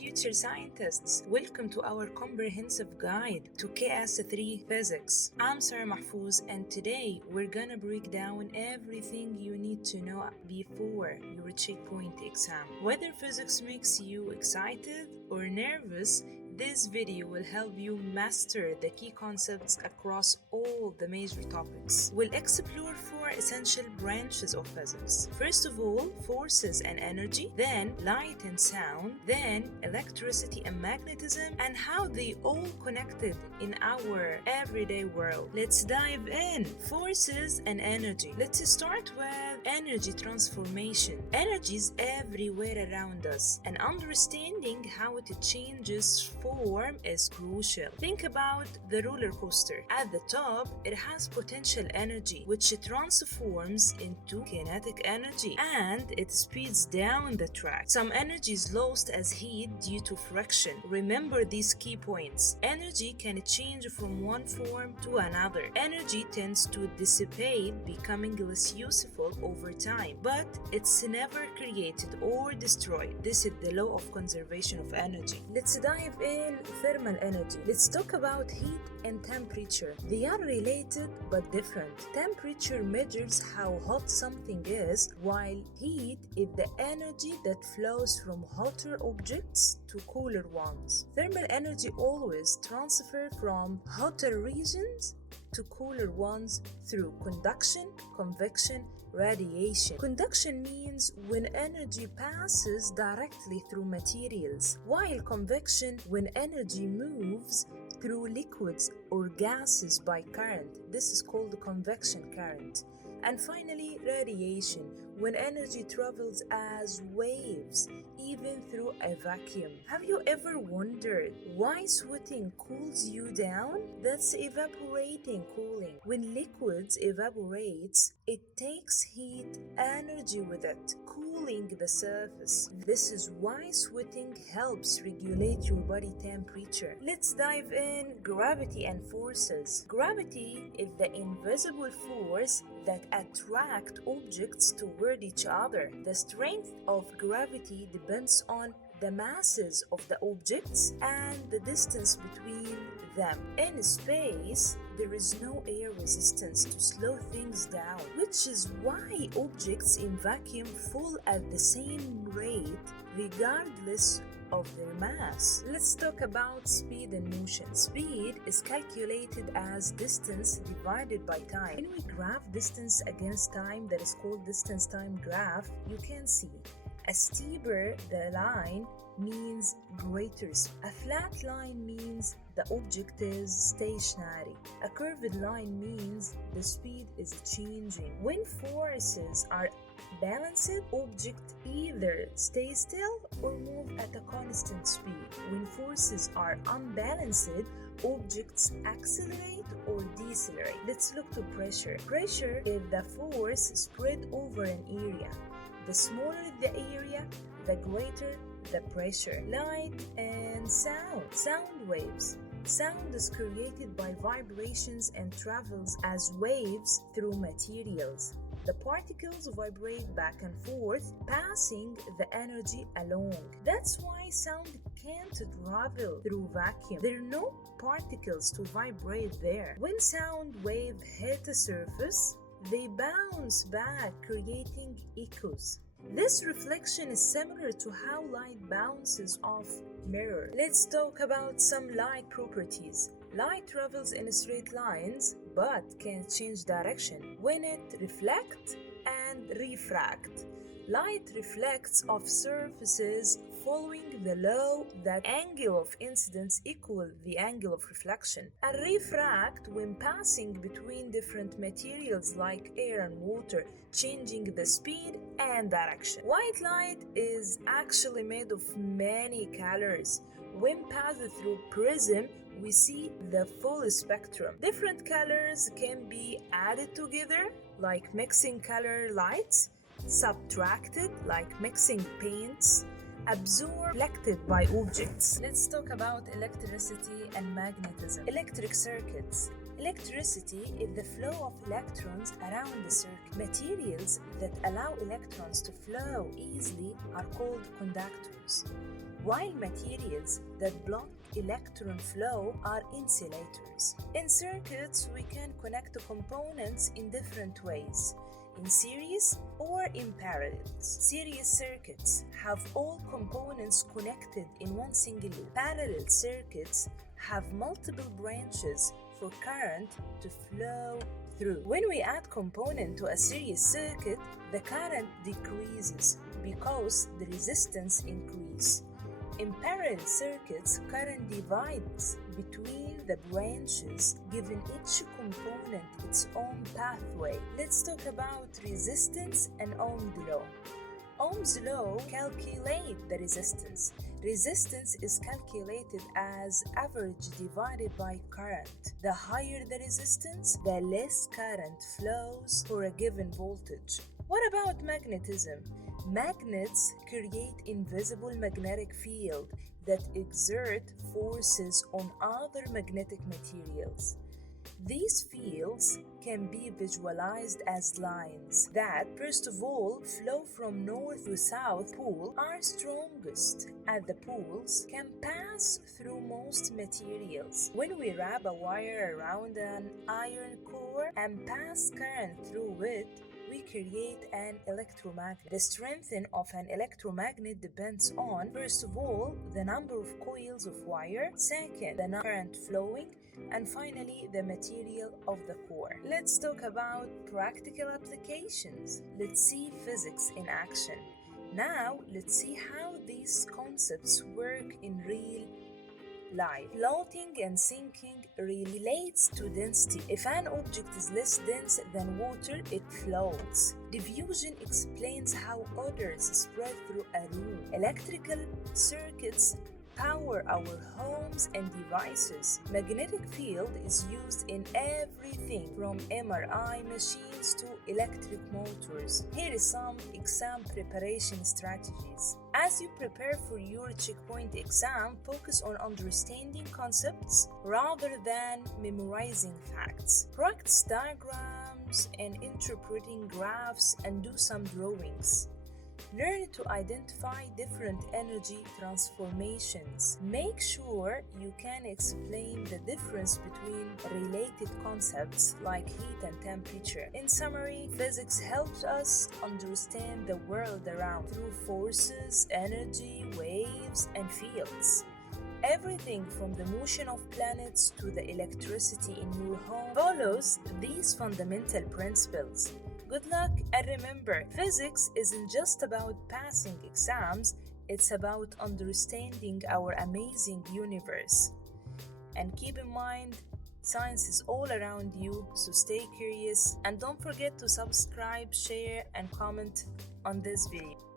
future scientists. Welcome to our comprehensive guide to KS3 Physics. I'm Sarah Mahfouz, and today we're gonna break down everything you need to know before your checkpoint exam. Whether physics makes you excited or nervous, this video will help you master the key concepts across all the major topics. We'll explore four essential branches of physics. First of all, forces and energy, then light and sound, then electricity and magnetism, and how they all connected in our everyday world. Let's dive in. Forces and energy. Let's start with energy transformation. Energy is everywhere around us, and understanding how it changes form is crucial. Think about the roller coaster. At the top, it has potential energy, which transforms into kinetic energy, and it speeds down the track. Some energy is lost as heat due to friction. Remember these key points. Energy can change from one form to another. Energy tends to dissipate, becoming less useful over time, but it's never created or destroyed. This is the law of conservation of energy. Let's dive in thermal energy. Let's talk about heat and temperature. They are related but different. Temperature measures how hot something is, while heat is the energy that flows from hotter objects to cooler ones. Thermal energy always transfers from hotter regions to cooler ones through conduction, convection, radiation. Conduction means when energy passes directly through materials, while convection when energy moves through liquids or gases by current. This is called convection current. And finally, radiation, when energy travels as waves, even through a vacuum. Have you ever wondered why sweating cools you down? That's evaporating cooling. When liquids evaporates, it takes heat energy with it, cooling the surface. This is why sweating helps regulate your body temperature. Let's dive in gravity and forces. Gravity is the invisible force that attract objects toward each other. The strength of gravity depends on the masses of the objects and the distance between them. In space, there is no air resistance to slow things down, which is why objects in vacuum fall at the same rate regardless of their mass. Let's talk about speed and motion. Speed is calculated as distance divided by time. When we graph distance against time, that is called distance-time graph, you can see a steeper the line means greater speed. A flat line means the object is stationary. A curved line means the speed is changing. When forces are balanced, object either stay still or move at a constant speed. When forces are unbalanced, objects accelerate or decelerate. Let's look to pressure. Pressure is the force spread over an area. The smaller the area, the greater the pressure. Light and sound. Sound waves. Sound is created by vibrations and travels as waves through materials. The particles vibrate back and forth, passing the energy along. That's why sound can't travel through vacuum. There are no particles to vibrate there. When sound waves hit a surface, they bounce back, creating echoes. This reflection is similar to how light bounces off mirror. Let's talk about some light properties. Light travels in straight lines but can change direction when it reflects and refracts. Light reflects off surfaces following the law that angle of incidence equals the angle of reflection, and refract when passing between different materials like air and water, changing the speed and direction. White light is actually made of many colors. When passed through prism, we see the full spectrum. Different colors can be added together, like mixing color lights, subtracted, like mixing paints, absorbed, reflected by objects. Let's talk about electricity and magnetism. Electric circuits. Electricity is the flow of electrons around the circuit. Materials that allow electrons to flow easily are called conductors. while materials that block electron flow are insulators. In circuits, we can connect the components in different ways, in series or in parallel. Series circuits have all components connected in one single loop. Parallel circuits have multiple branches for current to flow through. When we add component to a series circuit, the current decreases because the resistance increases. In parallel circuits, current divides between the branches, giving each component its own pathway. Let's talk about resistance and Ohm's law. Ohm's law calculates the resistance. Resistance is calculated as average divided by current. The higher the resistance, the less current flows for a given voltage. What about magnetism? Magnets create invisible magnetic field that exert forces on other magnetic materials. These fields can be visualized as lines that, first of all, flow from north to south pole are strongest, as the poles can pass through most materials. When we wrap a wire around an iron core and pass current through it, we create an electromagnet. The strength of an electromagnet depends on, first of all, the number of coils of wire, second, the current flowing, and finally, the material of the core. Let's talk about practical applications. Let's see physics in action. Now, let's see how these concepts work in real life. Floating and sinking relates to density. If an object is less dense than water, it floats. Diffusion explains how odors spread through a room. Electrical circuits power our homes and devices. Magnetic field is used in everything from MRI machines to electric motors. Here is some exam preparation strategies. As you prepare for your checkpoint exam, focus on understanding concepts rather than memorizing facts. Practice diagrams and interpreting graphs and do some drawings. Learn to identify different energy transformations. Make sure you can explain the difference between related concepts like heat and temperature. In summary, physics helps us understand the world around through forces, energy, waves, and fields. Everything from the motion of planets to the electricity in your home follows these fundamental principles. Good luck, and remember, physics isn't just about passing exams, it's about understanding our amazing universe. And keep in mind, science is all around you, so stay curious and don't forget to subscribe, share, and comment on this video.